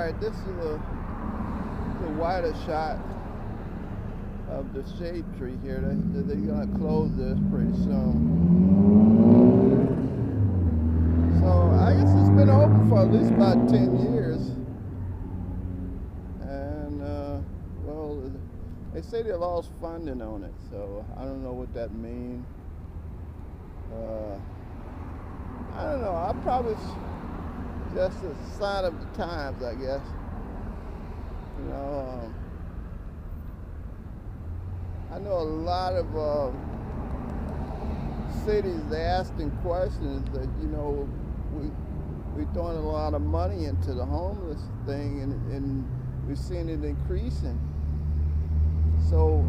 Alright, this is the wider shot of the shade tree here. They're going to close this pretty soon. So I guess it's been open for at least about 10 years. And, well, they say they lost funding on it, so I don't know what that means. I don't know. I probably just a sign of the times, I guess. You know, I know a lot of cities, they asking questions that, you know, we're throwing a lot of money into the homeless thing, and we're seeing it increasing. So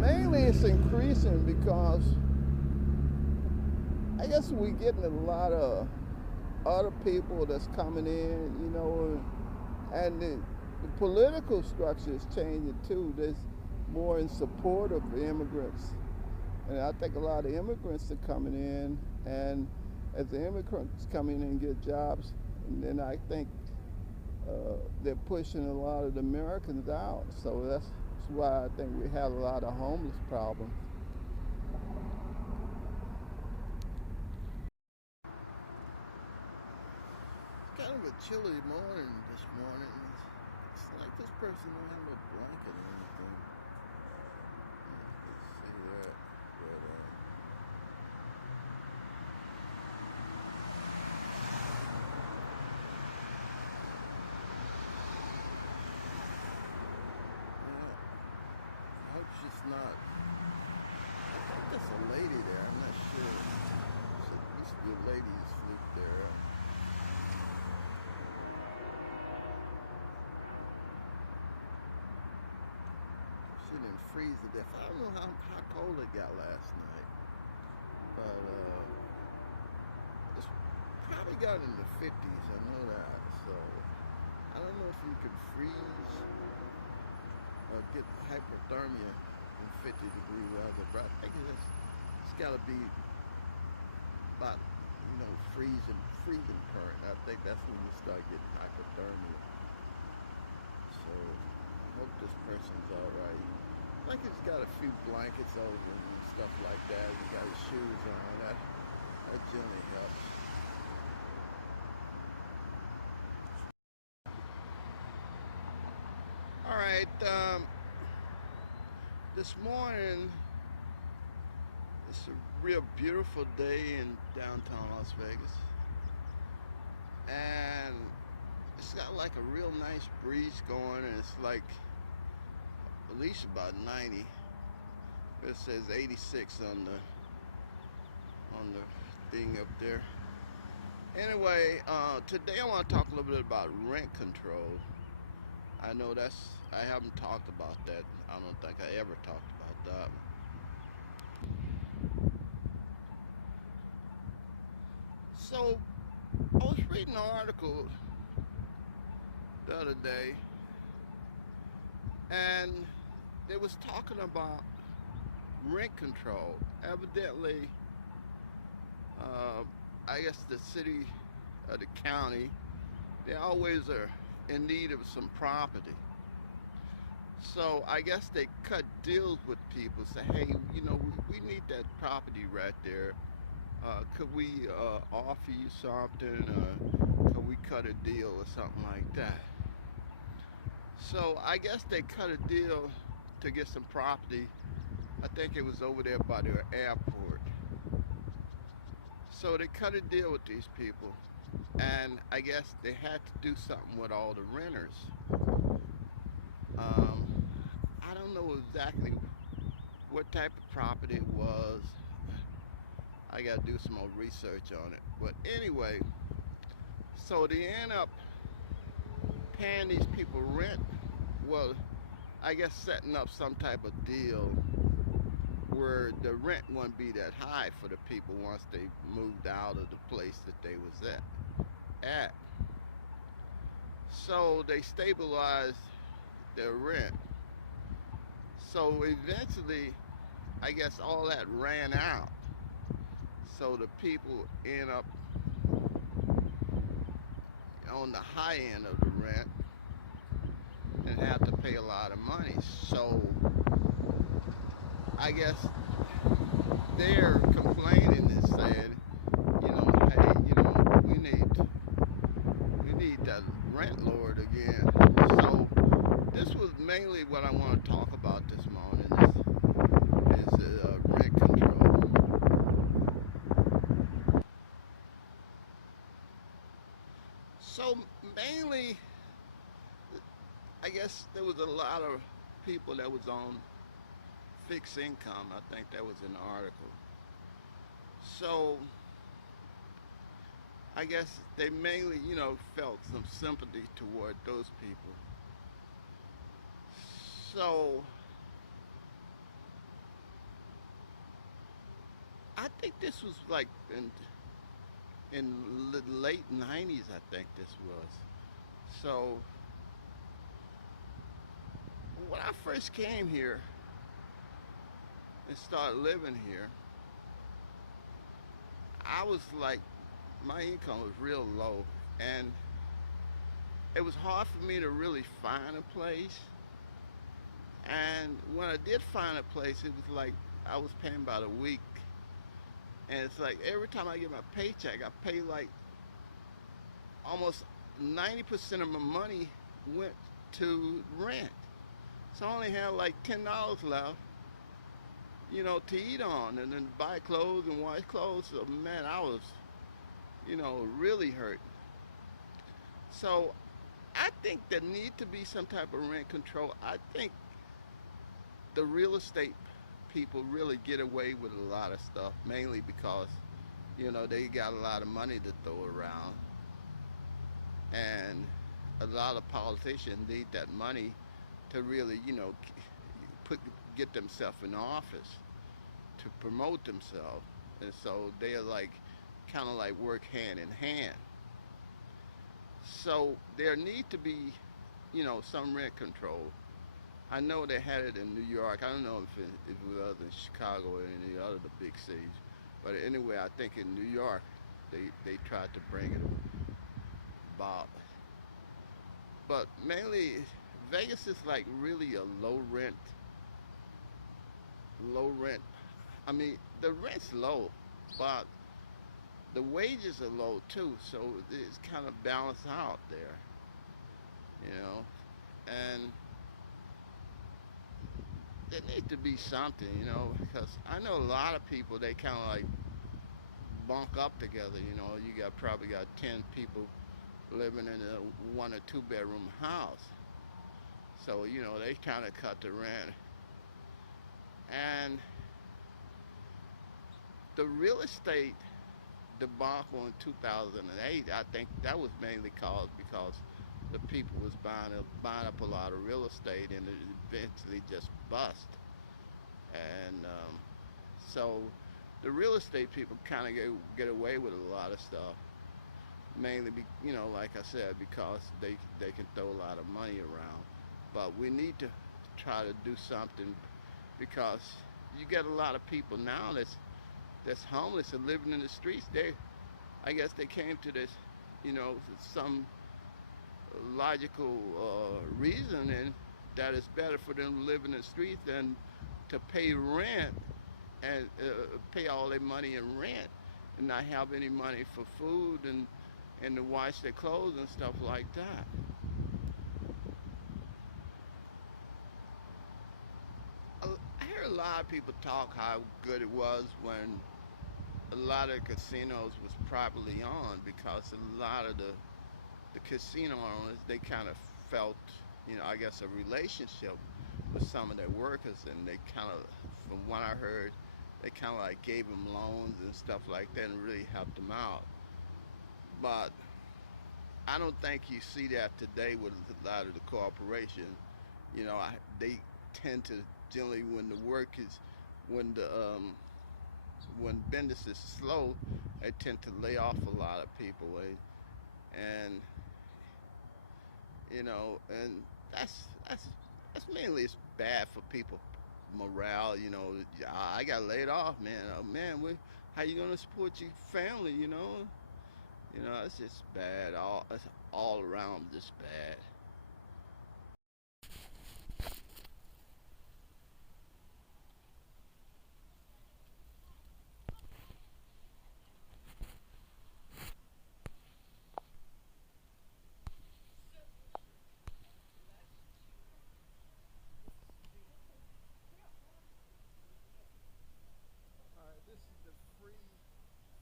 mainly it's increasing because I guess we're getting a lot of other people that's coming in, you know, and the political structure is changing too. There's more in support of immigrants. And I think a lot of immigrants are coming in, and as the immigrants come in and get jobs, and then I think they're pushing a lot of the Americans out. So that's why I think we have a lot of homeless problems. Kind of a chilly morning this morning. It's like this person don't have a blanket or anything. Let's see that. But, yeah, I hope she's not. I think there's a lady there. I'm not sure. There used to be a lady who sleep there. She didn't freeze to death. I don't know how cold it got last night, but it's probably got in the 50s. I know that. So I don't know if you can freeze or get hypothermia in 50-degree weather, but I think it's got to be about, you know, freezing point. I think that's when you start getting hypothermia. So I hope this person's all right. I think he's got a few blankets over him and stuff like that. He got his shoes on. That generally helps. All right. This morning, it's a real beautiful day in downtown Las Vegas, and it's got like a real nice breeze going, and it's like at least about 90. It says 86 on the thing up there. Anyway, today I want to talk a little bit about rent control. I know I haven't talked about that. I don't think I ever talked about that. So I was reading an article the other day, and they was talking about rent control. Evidently, I guess the city or the county, they always are in need of some property. So I guess they cut deals with people, say, hey, you know, we need that property right there. Could we offer you something, or could we cut a deal or something like that? So I guess they cut a deal to get some property. I think it was over there by the airport. So they cut a deal with these people, and I guess they had to do something with all the renters. I don't know exactly what type of property it was. I gotta do some more research on it. But anyway, so they end up paying these people rent. Well, I guess setting up some type of deal where the rent wouldn't be that high for the people once they moved out of the place that they was at. So they stabilized their rent. So eventually, I guess all that ran out. So the people end up on the high end of the rent and have to pay a lot of money. So I guess they're complaining and said, hey, we need that rent lowered again. So this was mainly what I want to talk about this morning is rent control. So mainly, I guess there was a lot of people that was on fixed income. I think that was an article. So I guess they mainly, felt some sympathy toward those people. So I think this was like in the late '90s. I think this was. So when I first came here and started living here, I was like, my income was real low, and it was hard for me to really find a place. And when I did find a place, it was like I was paying by the week. And it's like every time I get my paycheck, I pay like almost 90% of my money went to rent. So I only had like $10 left, to eat on and then buy clothes and wash clothes. So man, I was, really hurt. So I think there need to be some type of rent control. I think the real estate people really get away with a lot of stuff, mainly because, they got a lot of money to throw around. And a lot of politicians need that money to really, put get themselves in office to promote themselves. And so they're like kind of like work hand in hand. So there need to be, some rent control. I know they had it in New York. I don't know if it was in Chicago or any other of the big cities. But anyway, I think in New York they tried to bring it about. But mainly Vegas is like really a low rent. I mean, the rent's low, but the wages are low too, so it's kind of balanced out there, you know. And there needs to be something, because I know a lot of people they kind of like bunk up together. You probably got 10 people living in a 1 or 2 bedroom house, so they kind of cut the rent. And the real estate debacle in 2008, I think that was mainly caused because the people was buying up a lot of real estate and it eventually just bust. And so the real estate people kind of get away with a lot of stuff, mainly, like I said, because they can throw a lot of money around. But we need to try to do something because you get a lot of people now that's homeless and living in the streets. I guess they came to this, some logical reasoning that it's better for them to live in the streets than to pay rent and pay all their money in rent and not have any money for food and to wash their clothes and stuff like that. I hear a lot of people talk how good it was when a lot of casinos was properly on because a lot of the casino owners they kind of felt I guess a relationship with some of their workers and they kind of from what I heard they kind of like gave them loans and stuff like that and really helped them out. But I don't think you see that today with a lot of the corporations. They tend to generally when the work is when the when business is slow, they tend to lay off a lot of people, and and that's mainly it's bad for people morale. I got laid off, man. Oh man, how you gonna support your family? You know, it's just bad. It's all around just bad. All right, this is the free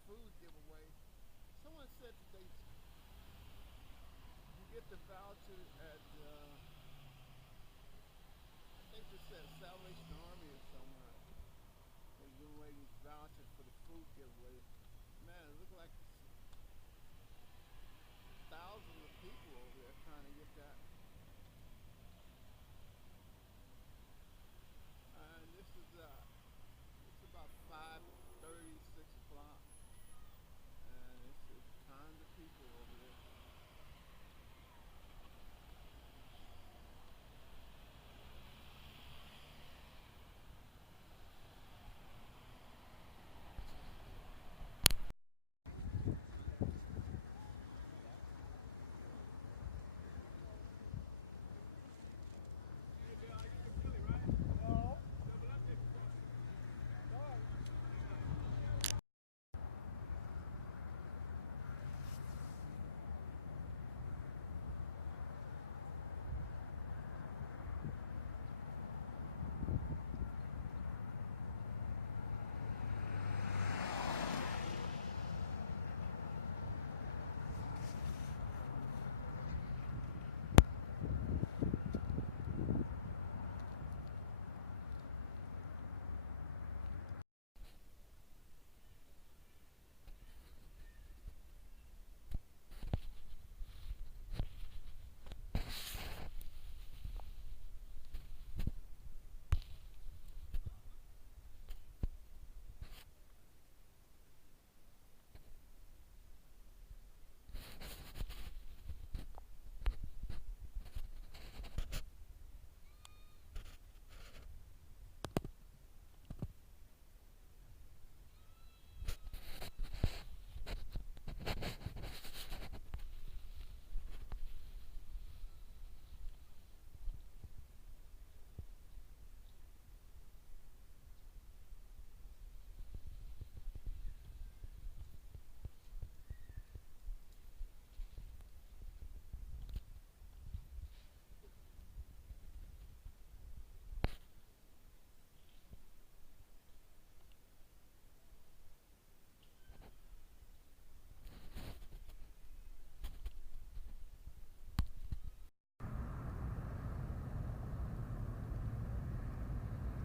food giveaway. Someone said that you get the voucher at I think they said Salvation Army or somewhere. They're giving away these vouchers for the food giveaway. Man, it looks like thousands of people over there trying to get that. This is it's about 5:30, 6 o'clock, and it's just tons of people over there.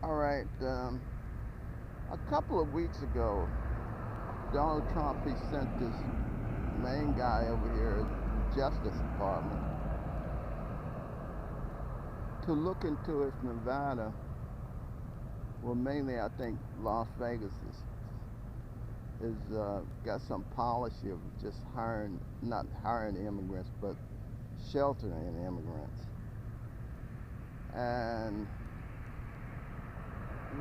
All right, a couple of weeks ago, Donald Trump, he sent this main guy over here, Justice Department, to look into if Nevada, well, mainly I think Las Vegas is got some policy of just not hiring immigrants, but sheltering immigrants. And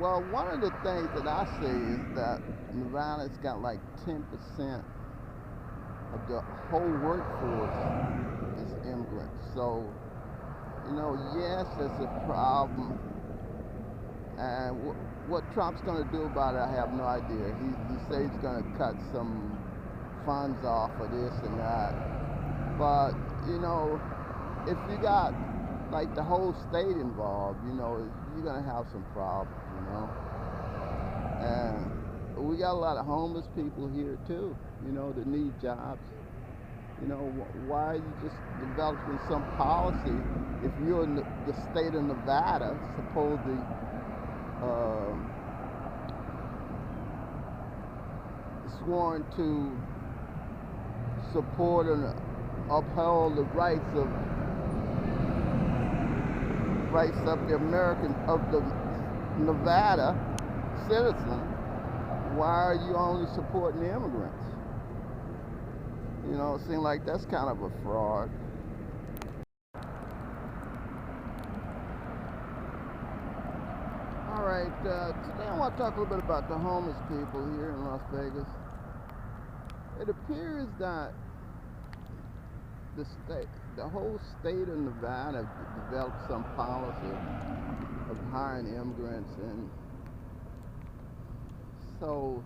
well, one of the things that I see is that Nevada's got like 10% of the whole workforce is immigrants. So, you know, yes, it's a problem. And what Trump's going to do about it, I have no idea. He says he's going to cut some funds off of this and that. But, you know, if you got like the whole state involved, you know, you're going to have some problems, you know. And we got a lot of homeless people here too, you know, that need jobs. You know, why are you just developing some policy if you're in the state of Nevada, supposedly sworn to support and uphold the rights of the Nevada citizen? Why are you only supporting the immigrants? You know, it seems like that's kind of a fraud. All right, today I want to talk a little bit about the homeless people here in Las Vegas. It appears that the whole state of Nevada developed some policy of hiring immigrants, and so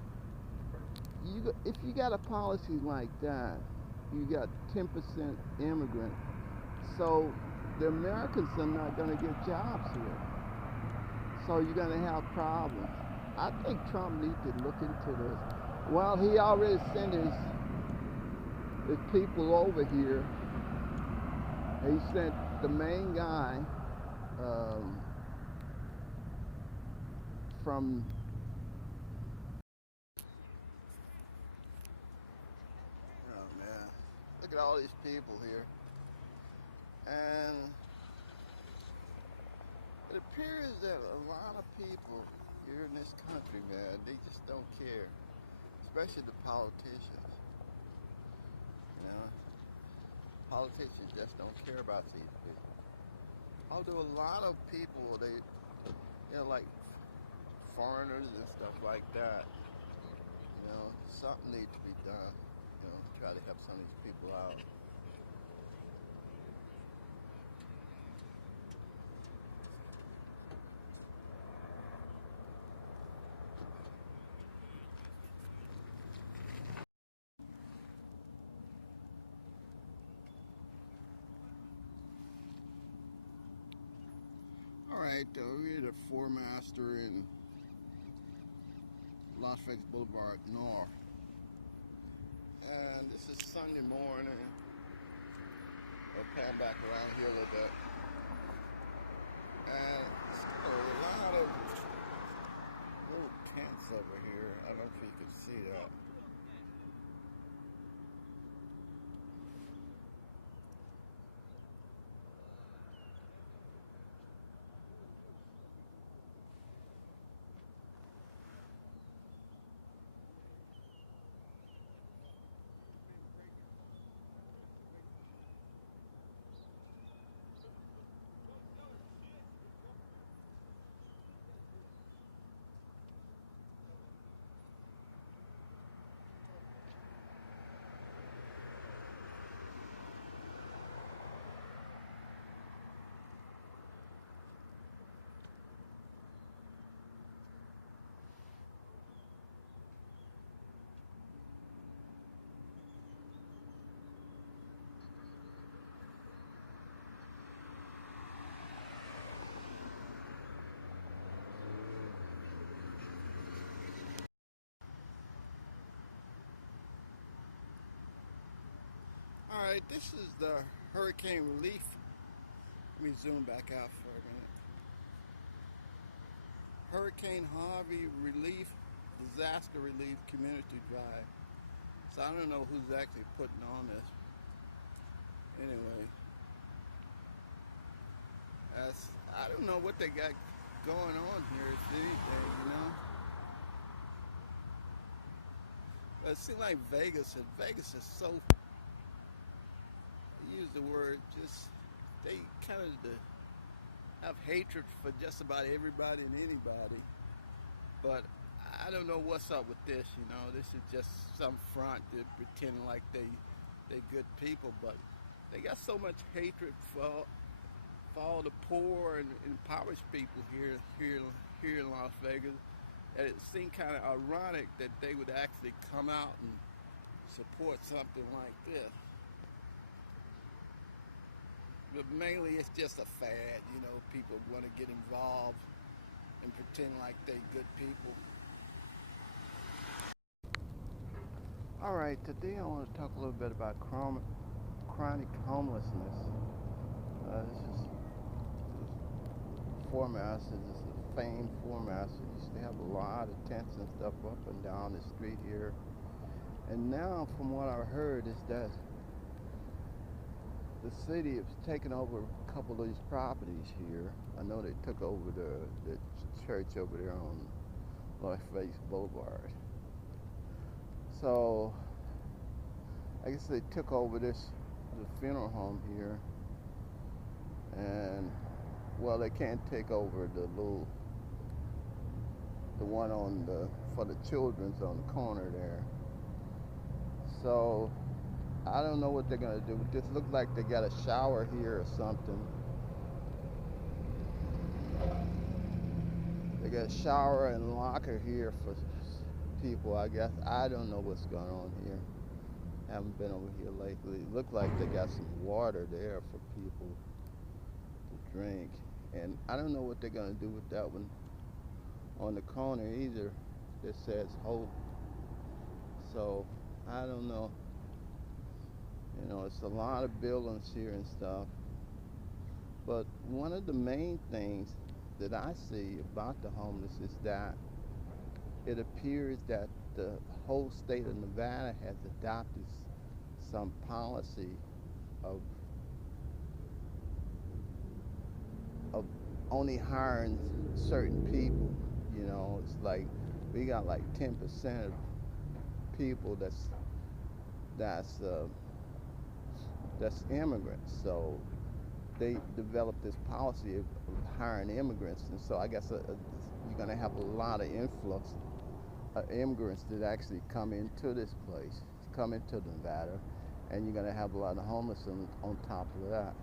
if you got a policy like that, you got 10% immigrant, so the Americans are not going to get jobs here. So you're going to have problems. I think Trump needs to look into this. Well, he already sent his people over here. He sent the main guy from oh man, look at all these people here, and it appears that a lot of people here in this country, man, they just don't care, especially the politicians. You know, politicians just don't care about these people. Although a lot of people, they, like foreigners and stuff like that, something needs to be done, to try to help some of these people out. Alright, we're at a Four Master in Las Vegas Boulevard North. And this is Sunday morning. I'll pan back around here a little bit. And a lot of little tents over here. I don't know if you can see that. Alright, this is the hurricane relief. Let me zoom back out for a minute. Hurricane Harvey Relief, Disaster Relief Community Drive. So I don't know who's actually putting on this. Anyway, I don't know what they got going on here, if anything, But it seems like Vegas is so, use the word, just, they kind of have hatred for just about everybody and anybody. But I don't know what's up with this, This is just some front. They're pretending like they're good people, but they got so much hatred for all the poor and impoverished people here in Las Vegas, that it seemed kind of ironic that they would actually come out and support something like this. But mainly it's just a fad, people want to get involved and pretend like they're good people. Alright, today I want to talk a little bit about chronic homelessness. This is Four Masters. This is a famed Four Masters. Used to have a lot of tents and stuff up and down the street here. And now, from what I heard, is that the city has taken over a couple of these properties here. I know they took over the church over there on Las Vegas Boulevard. So, I guess they took over the funeral home here. And, well, they can't take over the one for the children's on the corner there. So, I don't know what they're gonna do. This looks like they got a shower here or something. They got a shower and locker here for people, I guess. I don't know what's going on here. Haven't been over here lately. Look like they got some water there for people to drink. And I don't know what they're gonna do with that one on the corner either. That says hope. So I don't know. You know, it's a lot of buildings here and stuff. But one of the main things that I see about the homeless is that it appears that the whole state of Nevada has adopted some policy of of only hiring certain people. You know, it's like we got like 10% of people that's uh, that's immigrants. So they developed this policy of hiring immigrants, and so I guess you're going to have a lot of influx of immigrants that actually come into this place, come into Nevada, and you're going to have a lot of homeless on top of that.